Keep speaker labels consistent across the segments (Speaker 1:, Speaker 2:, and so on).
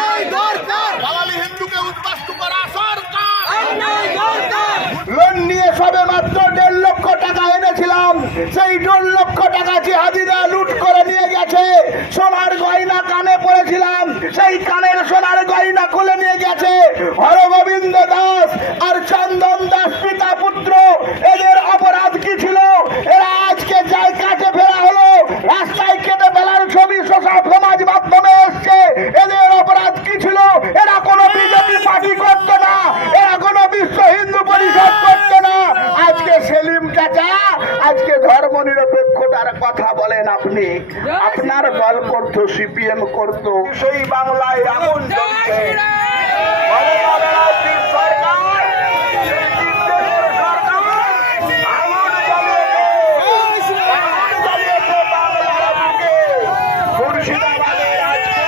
Speaker 1: অন্যায় দরকার। বাঙালি হিন্দুকে করা সরকার। অন্যায় দরকার। লোন নিয়ে সবে মাত্র দেড় লক্ষ টাকা এনেছিলাম। সেই দেড় লক্ষ টাকা জিহাদিরা লুট করে নিয়ে গেছে। সোনার গয়না কানে পড়েছিলাম। সেই কানের সোনার গয়না খুলে নিয়ে গেছে। হরগোবিন্দ দাস আজকে ধর্ম নিরপেক্ষতার কথা বলেন আপনি। আপনার দল করতো সিপিএম করতো। সেই বাংলায় এমন চলছে মমতা ব্যানার্জির সরকার, সেই বিদ্বেষের সরকার, আগুন জ্বালিয়েছে। আগুন জ্বালিয়েছে বাংলার বুকে। মুর্শিদাবাদের আজকে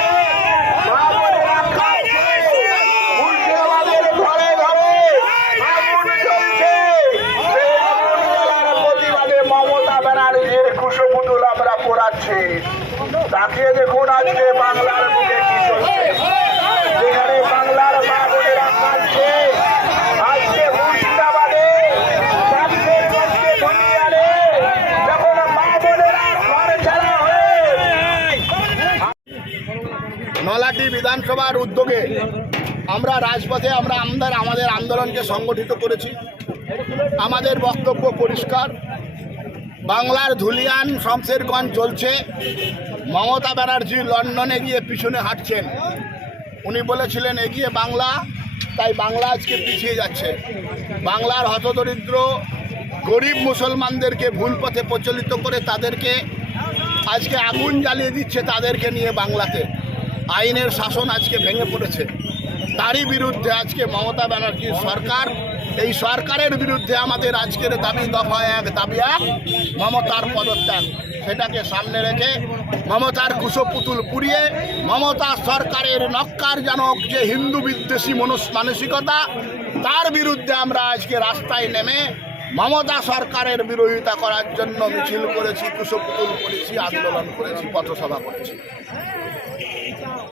Speaker 1: মা বোনেরা কাঁদছে। মুর্শিদাবাদের ঘরে ঘরে আগুন জ্বলছে। সেই আগুন জ্বালার প্রতিবাদে ব্যানার্জির কুশপুতুল আমরা পোড়াচ্ছি, তাকিয়ে দেখুন আজকে বাংলার বুকে কি চলছে। বাংলার নলাটি বিধানসভার উদ্যোগে আমরা রাজপথে আমরা আমাদের আন্দোলনকে সংগঠিত করেছি। আমাদের বক্তব্য পরিষ্কার। বাংলার ধুলিয়ান শমশেরগঞ্জ চলছে। মমতা ব্যানার্জি লন্ডনে গিয়ে পিছনে হাঁটছেন। উনি বলেছিলেন, এগিয়ে বাংলা। তাই বাংলা আজকে পিছিয়ে যাচ্ছে। বাংলার হতদরিদ্র, গরিব মুসলমানদেরকে ভুল পথে প্রচলিত করে তাদেরকে আজকে আগুন জ্বালিয়ে দিচ্ছে তাদেরকে নিয়ে বাংলাতে। আইনের শাসন আজকে ভেঙে পড়েছে। তারই বিরুদ্ধে আজকে মমতা ব্যানার্জির সরকার এই সরকারের বিরুদ্ধে আমাদের আজকের দাবি, দফা এক, দাবি এক, মমতার পদত্যাগ। সেটাকে সামনে রেখে মমতার কুশো পুতুল পুড়িয়ে মমতা সরকারের নক্কারজনক যে হিন্দু বিদ্বেষী মনুষ মানসিকতা, তার বিরুদ্ধে আমরা আজকে রাস্তায় নেমে মমতা সরকারের বিরোধিতা করার জন্য মিছিল করেছি কুশপুতুল করেছি, আন্দোলন করেছি, পথসভা করেছি।